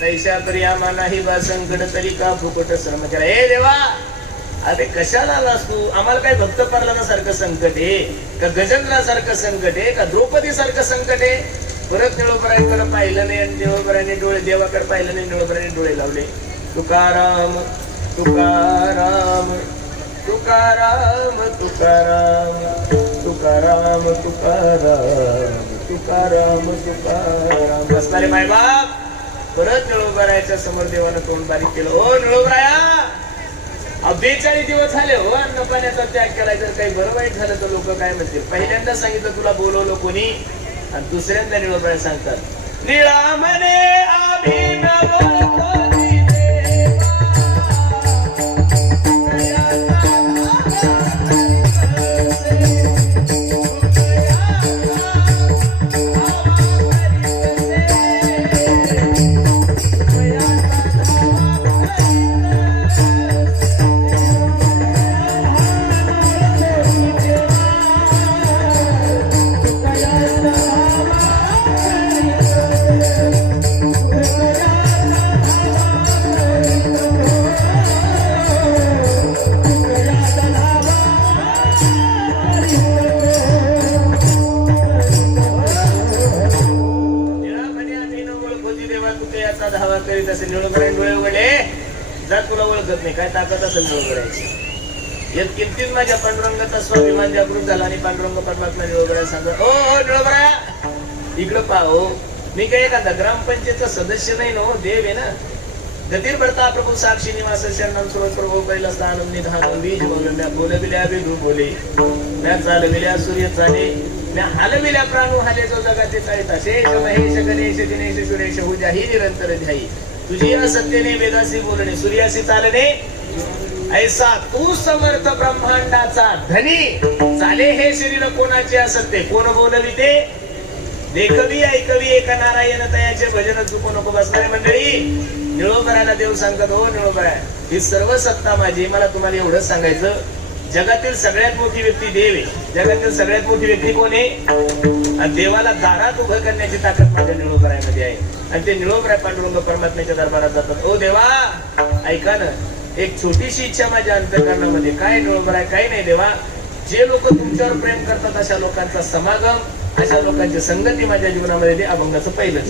तैशा प्रियामा नाही बा संकट तरी का फुकट श्रम केला. हे देवा अरे कशाला आलास तू? आम्हाला काय भक्त प्रल्हादासारखं संकट आहे का, गजेंद्रासारखं संकट आहे का, द्रौपदी सारखं संकट आहे? परत निळोबराकडे पाहिलं नाही आणि निळोबराने डोळे देवाकडे पाहिलं नाही, निळोबराने डोळे लावले. तुकाराम तुकाराम तुकाराम तुकाराम तुकाराम तुकाराम तुकाराम तुकाराम. बसणारे माय बाप परत निळोबरायाच्या समोर देवानं तोंड बारीक केलं. ओ निळोबराया 42 दिवस झाले हो अन्न पाण्याचा त्याग केलाय, जर काही बरं वाईट झालं तर लोक काय म्हणतील? पहिल्यांदा सांगितलं तुला बोलवलं कोणी आणि दुसऱ्यांदा निळोबराया सांगतात निळा म्हणे अभिनव धावा करीत असेल. निळोबराने डोळे उघडले, जा तुला ओळखत नाही काय ताकद असेल निळोबराची. यात किंचित माझ्या पांडुरंगाचा स्वाभिमान जागृत झाला आणि पांडुरंग परमात्मा निळोबराया सांगत ओ निळोबराया इकडं पाहो, मी काही एखादा ग्रामपंचायतचा सदस्य नाही नो, देव आहे ना. गतीर भरता प्रभू साक्षी निवास शरणम सुरत प्रभू पहिला स्थान निधान बीज बोलण्या बोलविल्या बिदू बोले म्या चालविल्या सूर्य चाले म्या हलविल्या प्राणू हाले जो जगाचे चाळीता शेष महेश गणेश दिनेश सुरेश हुजाही निरंतर ध्यायी तुझी असत्यने वेदासी बोलणे सूर्यासी चालणे ऐसा तू समर्थ ब्रह्मांडाचा धनी चाले हे शरीर कोणाचे असत्य कोण बोलविते देखवी ऐकवी एका नारायण तयाचे भजन चुकू नको. बसणारे मंडळी निळोबराला देव सांगतात हो निळोबरा ही सर्व सत्ता माझी. मला तुम्हाला एवढंच सांगायचं जगातील सगळ्यात मोठी व्यक्ती देव आहे. जगातील सगळ्यात मोठी व्यक्ती कोण आहे? आणि देवाला दारात उभं करण्याची ताकद माझ्या निळोबरामध्ये आहे. आणि ते निळोबरा पांडुरंग परमात्म्याच्या दरबारात जातात. ओ देवा ऐका ना, एक छोटीशी इच्छा माझ्या अंतःकरणामध्ये. काय निळोबरा काय नाही देवा, जे लोक तुमच्यावर प्रेम करतात अशा लोकांचा समागम अशा लोकांची संगती माझ्या जीवनामध्ये अभंगाचं पहिलं.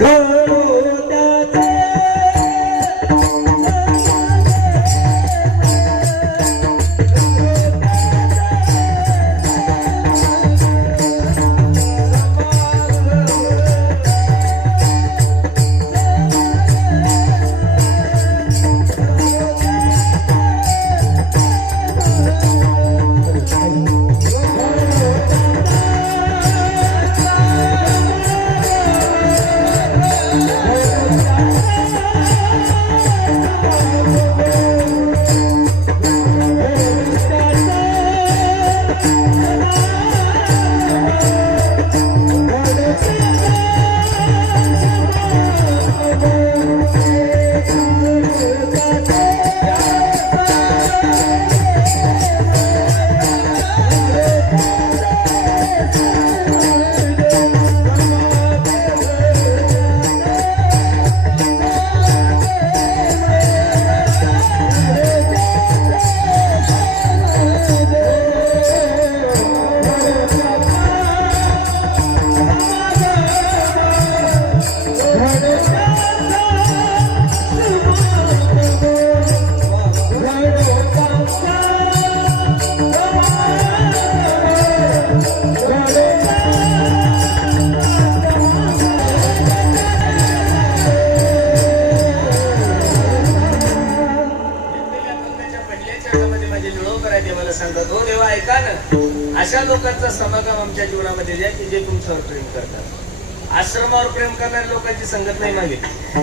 अशा लोकांचा समागम आमच्या जीवनामध्ये द्या की जे तुमच्यावर प्रेम करतात. आश्रमावर प्रेम करणाऱ्या लोकांची संगत नाही मागितली,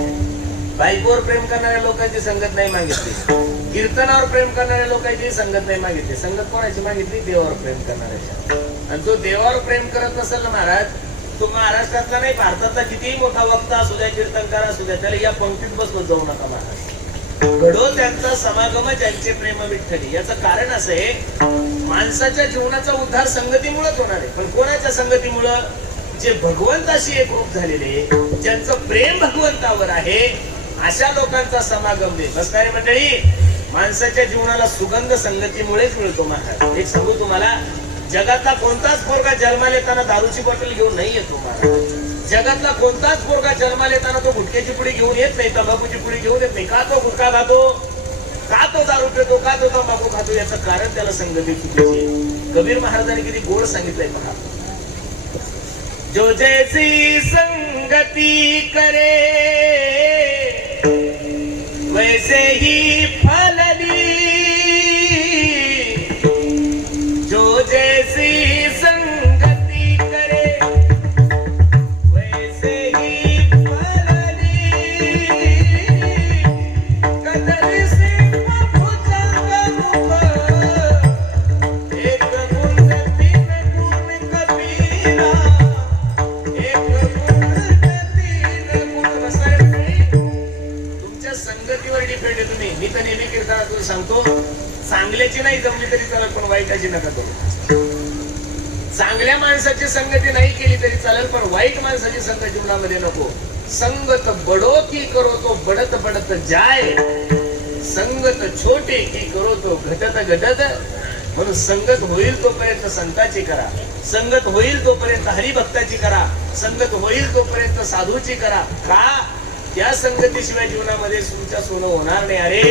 बायकोवर प्रेम करणाऱ्या लोकांची संगत नाही मागितली, कीर्तनावर प्रेम करणाऱ्या लोकांची संगत नाही मागितली. संगत कोणाची मागितली? देवावर प्रेम करणाऱ्याच्या. आणि जो देवावर प्रेम करत नसेल ना महाराज, तो महाराष्ट्रातला नाही भारतातला कितीही मोठा वक्ता असू द्या, कीर्तनकार असू द्या, त्याला या पंक्तीत बसवत जाऊ नका महाराज. घडो त्यांचा समागम ज्यांचे प्रेम विठ्ठली. याचं कारण असं आहे, माणसाच्या जीवनाचा उद्धार संगतीमुळेच होणार आहे. पण कोणाच्या संगतीमुळं? जे भगवंताशी एकरूप झालेले, ज्यांचं प्रेम भगवंतावर आहे, अशा लोकांचा समागम दे. बसणारी मंडळी, माणसाच्या जीवनाला सुगंध संगतीमुळेच मिळतो. महाराज एक सांगू तुम्हाला, जगातला कोणताच पोरगा जन्माला येताना दारूची बॉटल घेऊन नाही येतो. महाराज जगातला कोणताच पोरगा जन्माला येताना तो गुटख्याची पुडी घेऊन येत नाही, तंबाखूची पुडी घेऊन येत नाही. का तो गुटखा खातो, का तो दारू पितो, का तो तंबाखू खातो? याचं कारण त्याला संगती चुकीची. कबीर महाराजांनी किती गोड सांगितलंय पहा. जो जैसी संगती करे वैसे ही फलली, जो जैसी संगती करे वैसे ही फलली, कदर से भुजंग मुख, एक गुण तीन गुण कबीरा, एक गुण तीन गुण. तुमच्या संगतीवर डिपेंड आहे तुम्ही. मी तर नेहमी कीर्तनातून सांगतो, चांगल्याची नाही जमली तरी चालेल, पण वाईटाची नका करू. चांगल्या माणसाची संगती नाही केली तरी चालेल, पण वाईट माणसाची संगत जीवनामध्ये नको. संगत बडो की करो तो बडत बडत जाय, संगत छोटे की करो तो घटत घटत. म्हणून संगत होईल तोपर्यंत संताची करा, संगत होईल तोपर्यंत हरिभक्ताची करा, संगत होईल तोपर्यंत साधूची करा. का? त्या संगतीशिवाय जीवनामध्ये तुमच्या सोनं होणार नाही. अरे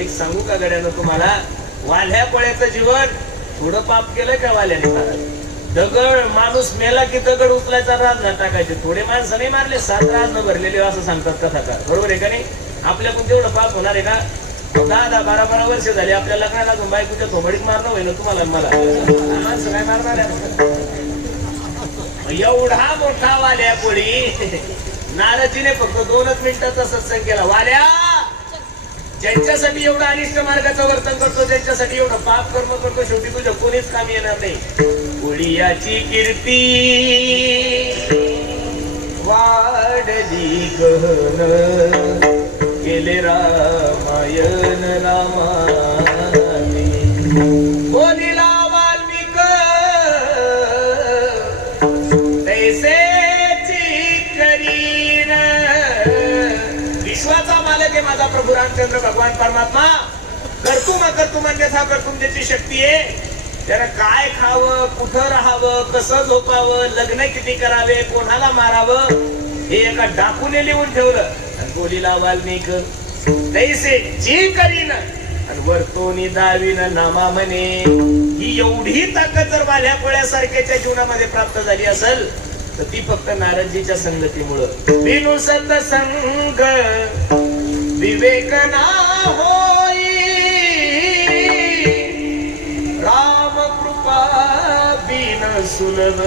एक सांगू का गड्यानं तुम्हाला, वाल्या पळ्याचं जीवन थोडं पाप केलं का वाल्याने? दगड, माणूस मेला की दगड उचलायचा, राज न टाकायचे. थोडे माणसं नाही मारले, 7 राज न भरलेले, असं सांगतात कथाकार. बरोबर आहे का नाही? आपल्याकडून तेवढं पाप होणार आहे का? 10-10, 12-12 वर्ष झाली आपल्या लग्नाला, बायकोच्या थोबडीत मारणं होईल तुम्हाला मला. माणसं काय मारणार आहे? एवढा मोठा वाल्या पोळी नारदजीने फक्त 2 मिनिटाचा सत्संग केला. वाल्या, ज्यांच्यासाठी एवढं अनिष्ट मार्गाचं वर्तन करतो, ज्यांच्यासाठी एवढं पाप कर्म करतो, शेवटी तुझ्या कोणीच कामी येणार नाही. पुढियाची कीर्ती वाढली गहन, केले रामायण रामाने, बोलिला वाल्मिक तैसेची करीन. विश्वाचा मालक आहे माझा प्रभू रामचंद्र भगवान परमात्मा. कर्तुम अकर्तुम अन्यथा कर्तुम ज्याची शक्ती आहे, त्यानं काय खावं, कुठं राहावं, कसं झोपावं, लग्न किती करावे, कोणाला मारावं, हे एका डाकूने लिहून ठेवलं. आणि बोलिला वाल्मिक तैसे जी करीन, आणि वरतोनी दावीन नामा म्हणे. ही एवढी ताकद जर वाल्या पोळ्यासारख्याच्या जीवनामध्ये प्राप्त झाली असेल, तर ती फक्त नारदजीच्या संगतीमुळं. बिनु सत्संग विवेक ना होई, राम कृपा बिन सुलभ.